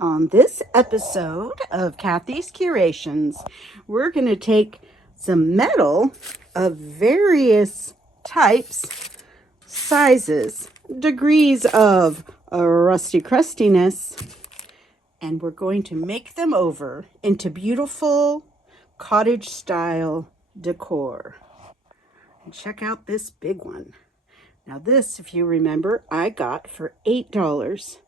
On this episode of Kathy's Curations, we're going to take some metal of various types, sizes, degrees of rusty crustiness, and we're going to make them over into beautiful cottage style decor. And check out this big one. Now this, if you remember, I got for $8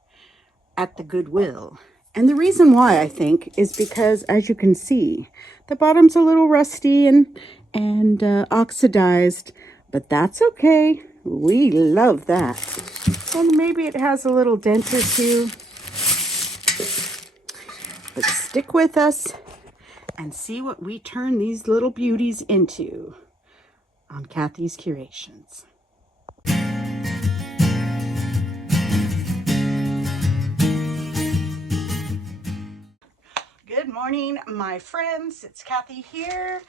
at the Goodwill. And the reason why, I think, is because, as you can see, the bottom's a little rusty and oxidized, but that's okay. We love that. And maybe it has a little dent or two, but stick with us and see what we turn these little beauties into on Kathy's Curations. Good morning, my friends. It's Kathy here,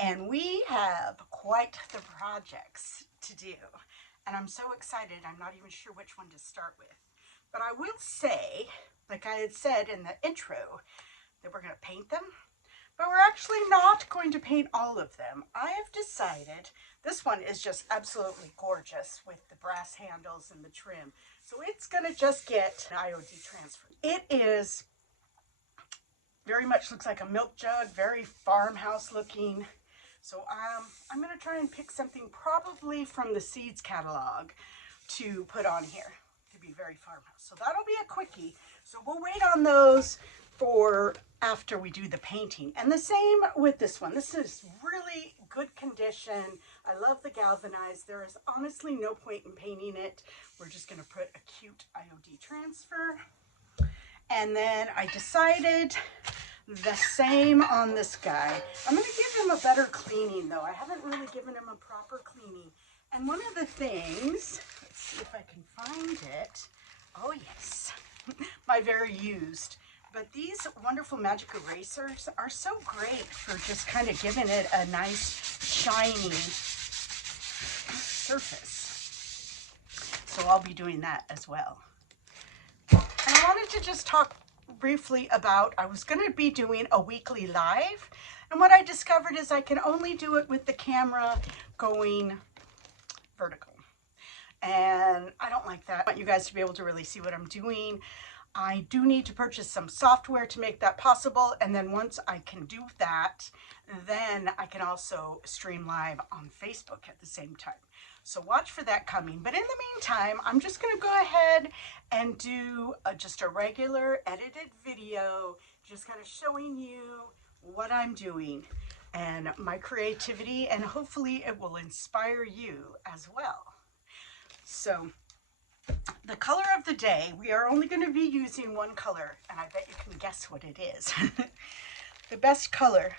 and we have quite the projects to do. And I'm so excited, I'm not even sure which one to start with. But I will say, like I had said in the intro, that we're going to paint them. But we're actually not going to paint all of them. I have decided, this one is just absolutely gorgeous with the brass handles and the trim. So it's going to just get an IOD transfer. It is very much looks like a milk jug, very farmhouse looking. So I'm going to try and pick something probably from the Seeds catalog to put on here to be very farmhouse. So that'll be a quickie. So we'll wait on those for after we do the painting. And the same with this one. This is really good condition. I love the galvanized. There is honestly no point in painting it. We're just going to put a cute IOD transfer. And then I decided the same on this guy. I'm going to give him a better cleaning though. I haven't really given him a proper cleaning. And one of the things, let's see if I can find it. Oh yes, my very used. But these wonderful magic erasers are so great for just kind of giving it a nice shiny surface. So I'll be doing that as well. And I wanted to just talk briefly about, I was going to be doing a weekly live, and what I discovered is I can only do it with the camera going vertical, and I don't like that. I want you guys to be able to really see what I'm doing. I do need to purchase some software to make that possible, and then once I can do that, then I can also stream live on Facebook at the same time. So watch for that coming. But in the meantime, I'm just going to go ahead and do just a regular edited video, just kind of showing you what I'm doing and my creativity, and hopefully it will inspire you as well. So the color of the day, we are only going to be using one color, and I bet you can guess what it is. The best color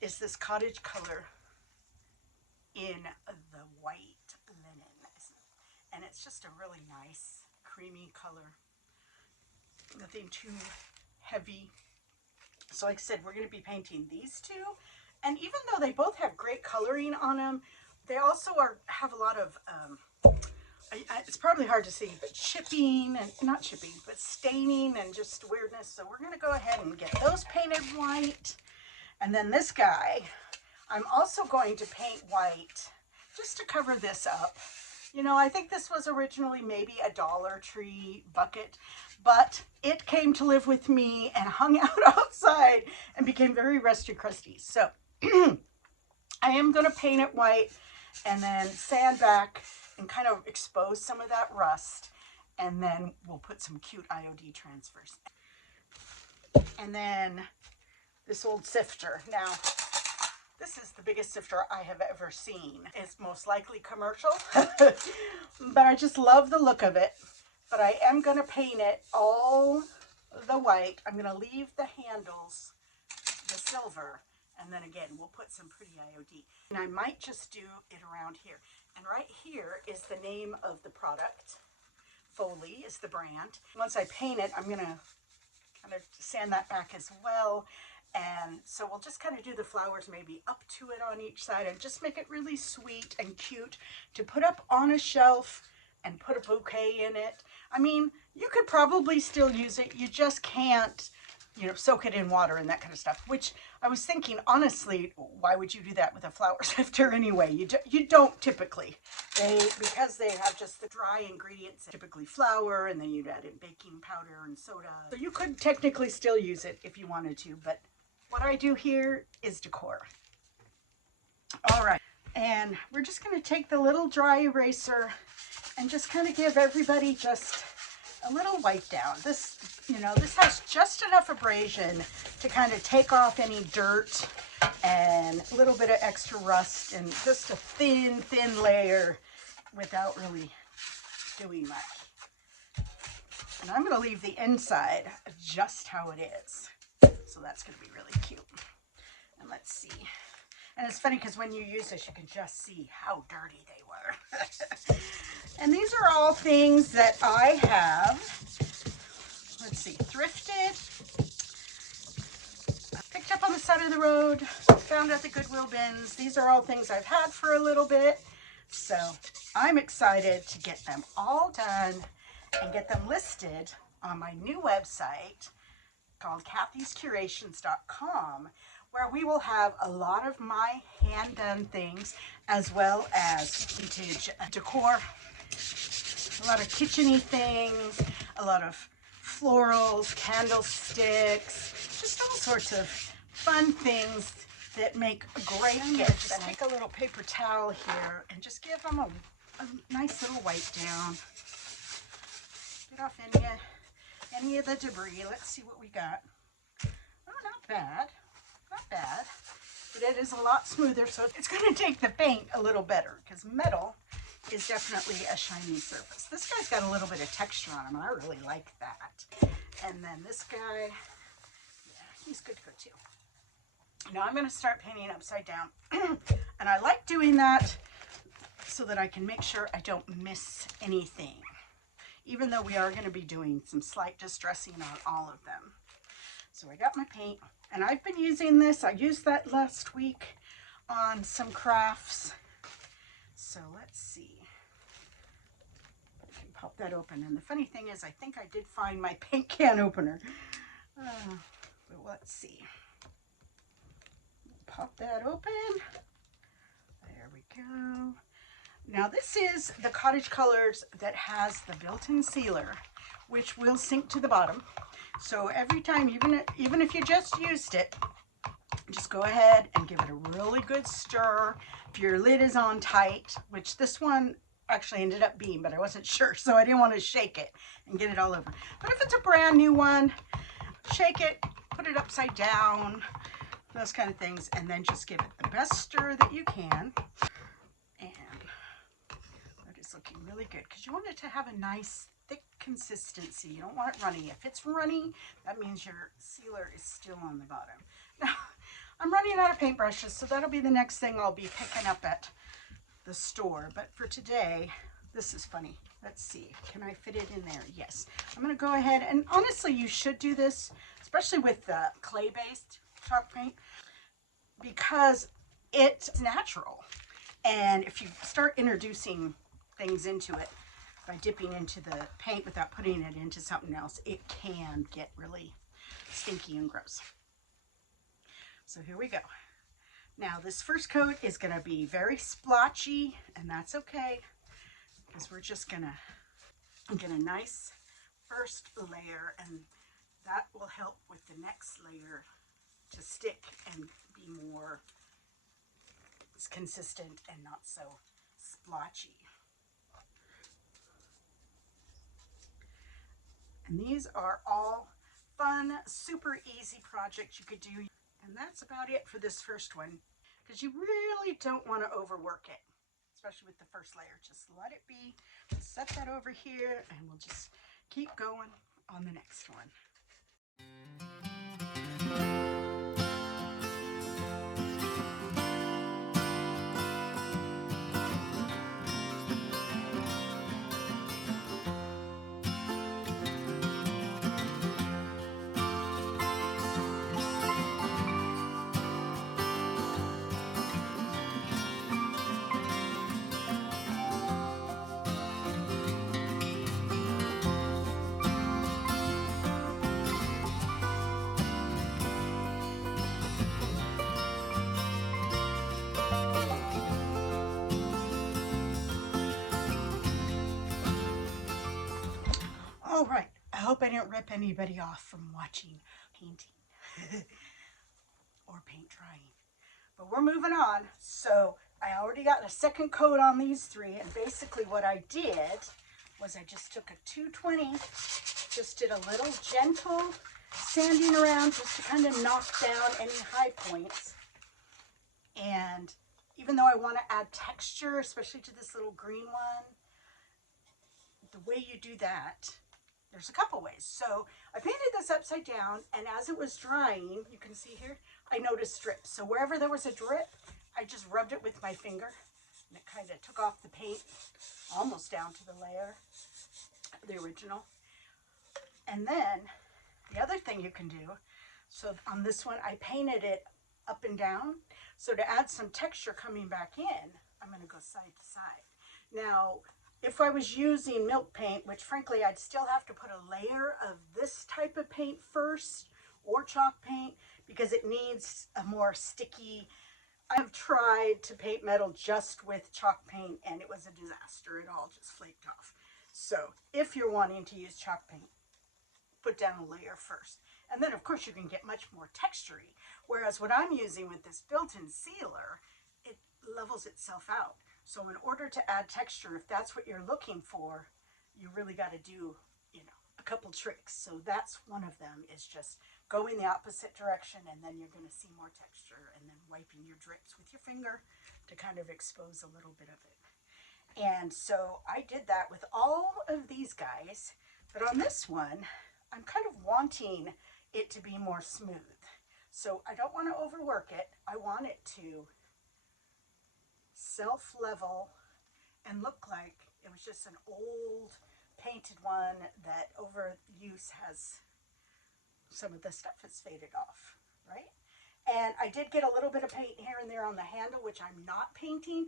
is this cottage color in the white linen, and it's just a really nice creamy color, nothing too heavy. So like I said, we're going to be painting these two, and even though they both have great coloring on them, they also have a lot of it's probably hard to see, but chipping, and not chipping, but staining and just weirdness. So we're going to go ahead and get those painted white. And then this guy, I'm also going to paint white just to cover this up. You know, I think this was originally maybe a Dollar Tree bucket, but it came to live with me and hung out outside and became very rusty crusty. So I am going to paint it white and then sand back and kind of expose some of that rust, and then we'll put some cute IOD transfers. And then this old sifter. Now, this is the biggest sifter I have ever seen. It's most likely commercial, but I just love the look of it. But I am going to paint it all the white. I'm going to leave the handles the silver, and then again, we'll put some pretty IOD. And I might just do it around here. And right here is the name of the product. Foley is the brand. Once I paint it, I'm going to kind of sand that back as well. And so we'll just kind of do the flowers maybe up to it on each side and just make it really sweet and cute to put up on a shelf and put a bouquet in it. I mean, You could probably still use it. You just can't, you know, soak it in water and that kind of stuff, which I was thinking, honestly, why would you do that with a flour sifter anyway? You don't typically. Because they have just the dry ingredients, typically flour, and then you'd add in baking powder and soda. So you could technically still use it if you wanted to, but what I do here is decor. All right, and we're just going to take the little dry eraser and just kind of give everybody just a little wipe down. This, you know, this has just enough abrasion to kind of take off any dirt and a little bit of extra rust, and just a thin layer without really doing much. And I'm going to leave the inside just how it is. So that's going to be really cute. And let's see. And it's funny because when you use this, you can just see how dirty they were. And these are all things that I have, let's see, thrifted, picked up on the side of the road, found at the Goodwill bins. These are all things I've had for a little bit. So I'm excited to get them all done and get them listed on my new website called kathyscurations.com, where we will have a lot of my hand-done things as well as vintage decor, a lot of kitchen-y things, a lot of florals, candlesticks, just all sorts of fun things that make great gifts. Just take a little paper towel here and just give them a nice little wipe down. Get off any of the debris. Let's see what we got. Oh, not bad. Not bad. But it is a lot smoother, so it's going to take the paint a little better, because metal is definitely a shiny surface. This guy's got a little bit of texture on him, and I really like that. And then this guy, yeah, he's good to go too. Now I'm going to start painting upside down. And I like doing that so that I can make sure I don't miss anything, even though we are going to be doing some slight distressing on all of them. So I got my paint, and I've been using this. I used that last week on some crafts. So let's see. I can pop that open. And the funny thing is, I think I did find my paint can opener. But let's see. Pop that open. There we go. Now this is the Cottage Colors that has the built-in sealer, which will sink to the bottom. So every time, even if you just used it, just go ahead and give it a really good stir. If your lid is on tight, which this one actually ended up being, but I wasn't sure, so I didn't want to shake it and get it all over. But if it's a brand new one, shake it, put it upside down, those kind of things, and then just give it the best stir that you can. And that is looking really good, because you want it to have a nice thick consistency. You don't want it runny. If it's runny, that means your sealer is still on the bottom. Now, I'm running out of paintbrushes, so that'll be the next thing I'll be picking up at the store. But for today, this is funny. Let's see. Can I fit it in there? Yes. I'm going to go ahead, and honestly, you should do this, especially with the clay-based chalk paint, because it's natural. And if you start introducing things into it by dipping into the paint without putting it into something else, it can get really stinky and gross. So here we go. Now this first coat is going to be very splotchy, and that's okay, because we're just going to get a nice first layer, and that will help with the next layer to stick and be more consistent and not so splotchy. And these are all fun, super easy projects you could do. And that's about it for this first one, because you really don't want to overwork it, especially with the first layer. Just let it be. Set that over here, and we'll just keep going on the next one. Oh, right. I hope I didn't rip anybody off from watching painting or paint drying. But we're moving on. So I already got a second coat on these three. And basically what I did was I just took a 220, just did a little gentle sanding around just to kind of knock down any high points. And even though I want to add texture, especially to this little green one, the way you do that, there's a couple ways. So I painted this upside down, and as it was drying, you can see here, I noticed drips. So wherever there was a drip, I just rubbed it with my finger, and it kind of took off the paint almost down to the layer, the original. And then the other thing you can do, so on this one, I painted it up and down. So to add some texture coming back in, I'm going to go side to side. Now, if I was using milk paint, which frankly I'd still have to put a layer of this type of paint first, or chalk paint, because it needs a more sticky. I've tried to paint metal just with chalk paint and it was a disaster. It all just flaked off. So if you're wanting to use chalk paint, put down a layer first. And then of course you can get much more textury. Whereas what I'm using with this built-in sealer, it levels itself out. So in order to add texture, if that's what you're looking for, you really got to do, a couple tricks. So that's one of them, is just going the opposite direction, and then you're going to see more texture, and then wiping your drips with your finger to kind of expose a little bit of it. And so I did that with all of these guys, but on this one, I'm kind of wanting it to be more smooth. So I don't want to overwork it. I want it to self-level and look like it was just an old painted one that over use has some of the stuff has faded off, right? And I did get a little bit of paint here and there on the handle, which I'm not painting.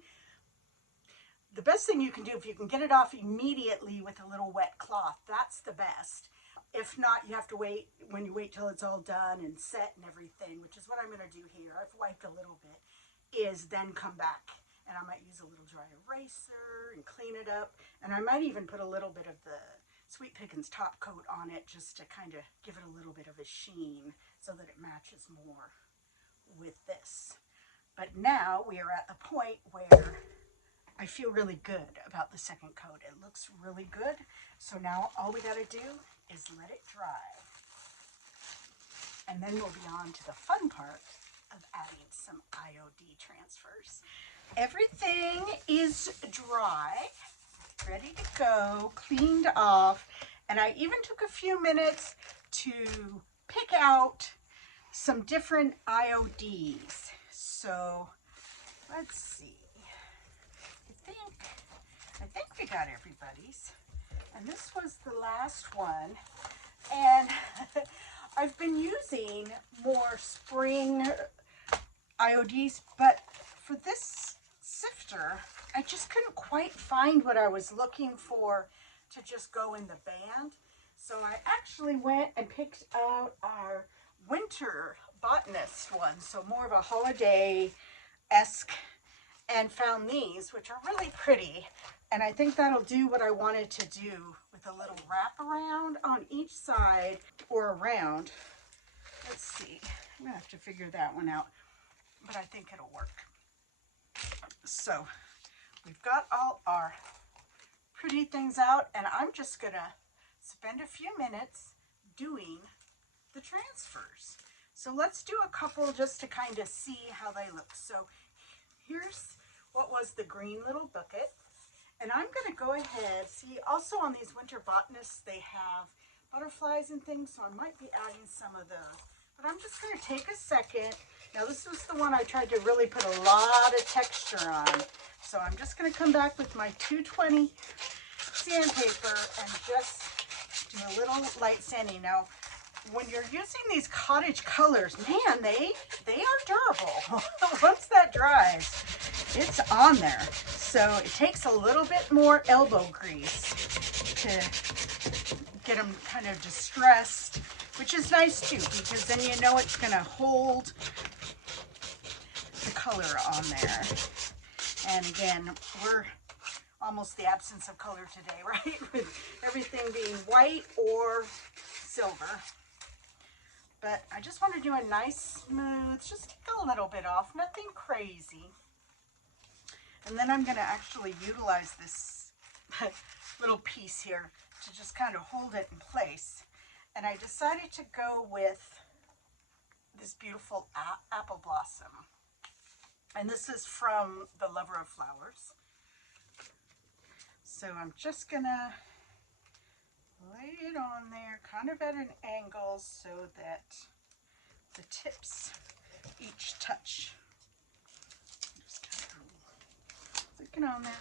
The best thing you can do, if you can get it off immediately with a little wet cloth, that's the best. If not, you have to wait, when you wait till it's all done and set and everything, which is what I'm going to do here. I've wiped a little bit, is then come back. And I might use a little dry eraser and clean it up. And I might even put a little bit of the Sweet Pickins top coat on it just to kind of give it a little bit of a sheen so that it matches more with this. But now we are at the point where I feel really good about the second coat. It looks really good. So now all we got to do is let it dry. And then we'll be on to the fun part of adding some IOD transfers. Everything is dry, ready to go, cleaned off, and I even took a few minutes to pick out some different IODs. So let's see. I think we got everybody's, and this was the last one. And I've been using more spring IODs, but for this sifter, I just couldn't quite find what I was looking for to just go in the band. So I actually went and picked out our winter botanist one, so more of a holiday-esque, and found these, which are really pretty. And I think that'll do what I wanted to do with a little wraparound on each side or around. Let's see, I'm gonna have to figure that one out, but I think it'll work. So we've got all our pretty things out, and I'm just gonna spend a few minutes doing the transfers. So let's do a couple just to kind of see how they look. So here's what was the green little bucket, and I'm gonna go ahead, see also on these winter botanists they have butterflies and things, so I might be adding some of those. But I'm just going to take a second. Now this was the one I tried to really put a lot of texture on. So I'm just going to come back with my 220 sandpaper and just do a little light sanding. Now, when you're using these cottage colors, man, they are durable. Once that dries, it's on there. So it takes a little bit more elbow grease to get them kind of distressed, which is nice too, because then you know it's going to hold the color on there. And again, we're almost the absence of color today, right? With everything being white or silver. But I just want to do a nice smooth, just a little bit off, nothing crazy. And then I'm going to actually utilize this little piece here to just kind of hold it in place. And I decided to go with this beautiful apple blossom. And this is from the Lover of Flowers. So I'm just going to lay it on there kind of at an angle so that the tips each touch. Just kind of stick it on there.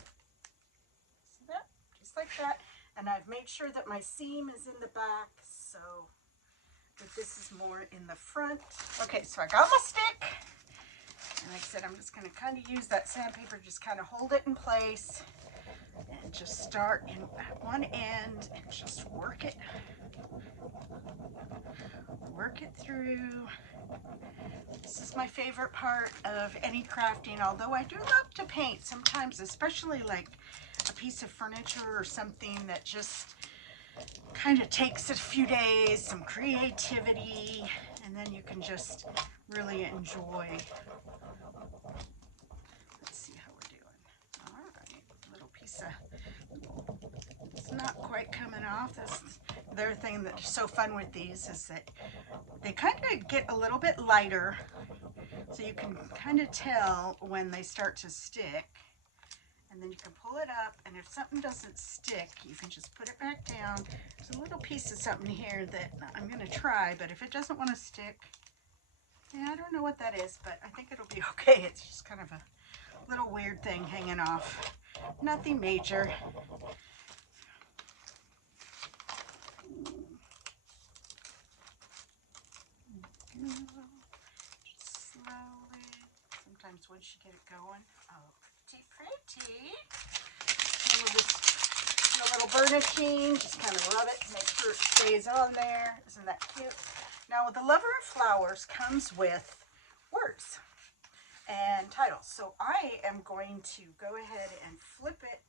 See that? Just like that. And I've made sure that my seam is in the back, so that this is more in the front. Okay, so I got my stick. And like I said, I'm just going to kind of use that sandpaper, just kind of hold it in place. And just start in at one end and just work it through. This is my favorite part of any crafting, although I do love to paint sometimes, especially like a piece of furniture or something that just kind of takes a few days, some creativity, and then you can just really enjoy. Let's see how we're doing. All right, little piece of, it's not quite coming off. That's the other thing that's so fun with these is that they kind of get a little bit lighter, so you can kind of tell when they start to stick. And then you can pull it up, and if something doesn't stick, you can just put it back down. There's a little piece of something here that I'm going to try, but if it doesn't want to stick, yeah, I don't know what that is, but I think it'll be okay. It's just kind of a little weird thing hanging off. Nothing major. Just slowly. Sometimes once you get it going, oh, pretty. And we'll just do a little burnishing, just kind of rub it to make sure it stays on there. Isn't that cute? Now, with the Lover of Flowers comes with words and titles. So I am going to go ahead and flip it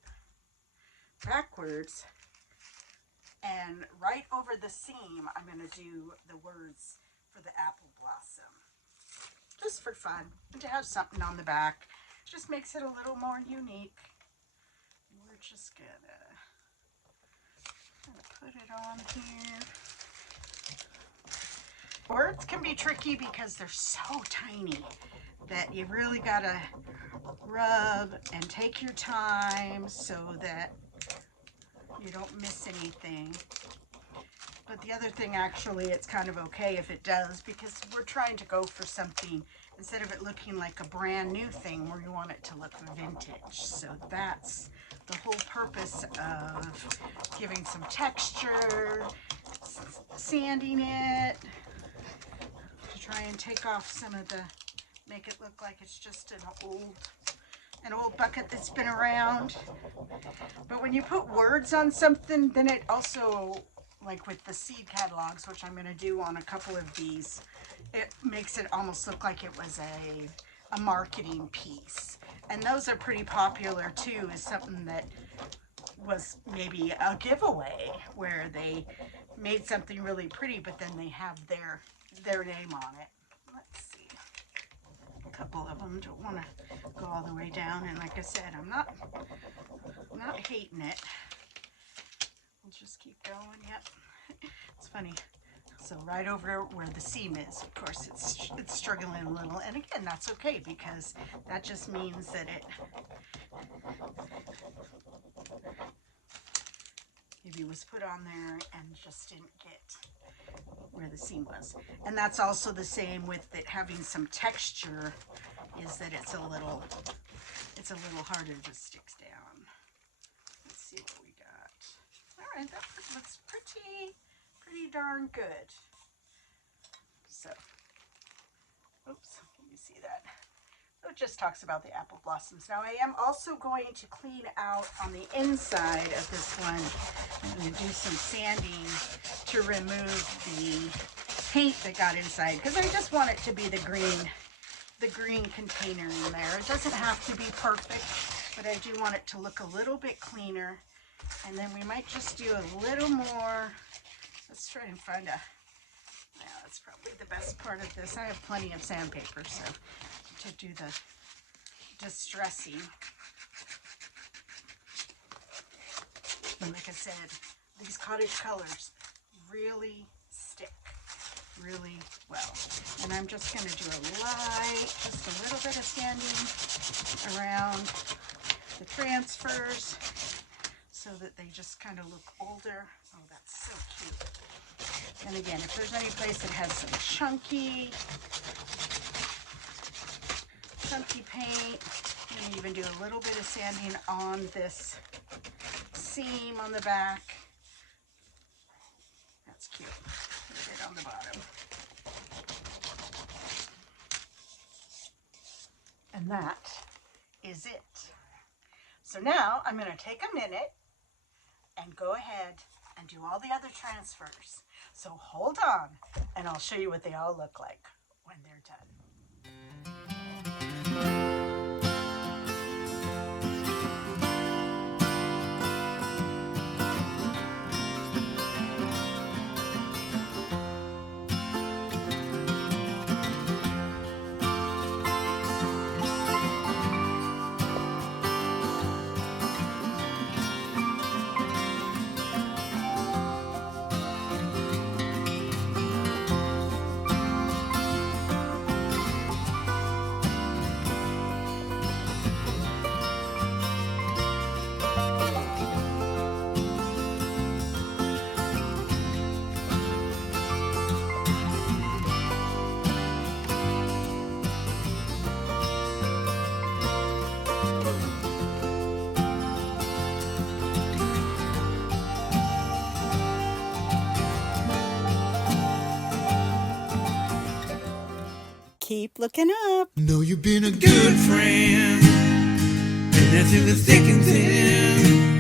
backwards, and right over the seam, I'm going to do the words for the apple blossom. Just for fun, and to have something on the back. Just makes it a little more unique. We're just gonna put it on here. Words can be tricky because they're so tiny that you really gotta rub and take your time so that you don't miss anything. But the other thing, actually, it's kind of okay if it does, because we're trying to go for something, instead of it looking like a brand new thing, where you want it to look vintage. So that's the whole purpose of giving some texture, sanding it, to try and take off some of the, make it look like it's just an old bucket that's been around. But when you put words on something, then it also, like with the seed catalogs, which I'm going to do on a couple of these, it makes it almost look like it was a marketing piece. And those are pretty popular too, is something that was maybe a giveaway where they made something really pretty, but then they have their name on it. Let's see. A couple of them, don't want to go all the way down. And like I said, I'm not hating it. We'll just keep going. Yep. It's funny. So right over where the seam is, of course, it's struggling a little. And again, that's okay, because that just means that it maybe was put on there and just didn't get where the seam was. And that's also the same with it having some texture, is that it's a little harder to stick down. Let's see what we got. All right, that looks pretty darn good. So, oops, can you see that? So it just talks about the apple blossoms. Now I am also going to clean out on the inside of this one. I'm going to do some sanding to remove the paint that got inside, because I just want it to be the green container in there. It doesn't have to be perfect. but I do want it to look a little bit cleaner. And then we might just do a little more. Let's try and find a, yeah, that's probably the best part of this. I have plenty of sandpaper, so to do the distressing. And like I said, these cottage colors really stick really well. And I'm just going to do just a little bit of sanding around the transfers so that they just kind of look older. Oh, that's so cute. And again, if there's any place that has some chunky paint, you can even do a little bit of sanding on this seam on the back. That's cute. Put it on the bottom. And that is it. So now I'm going to take a minute and go ahead and do all the other transfers. So hold on and I'll show you what they all look like when they're done. Keep looking up. Know you've been a good friend, and that's in the thick and thin.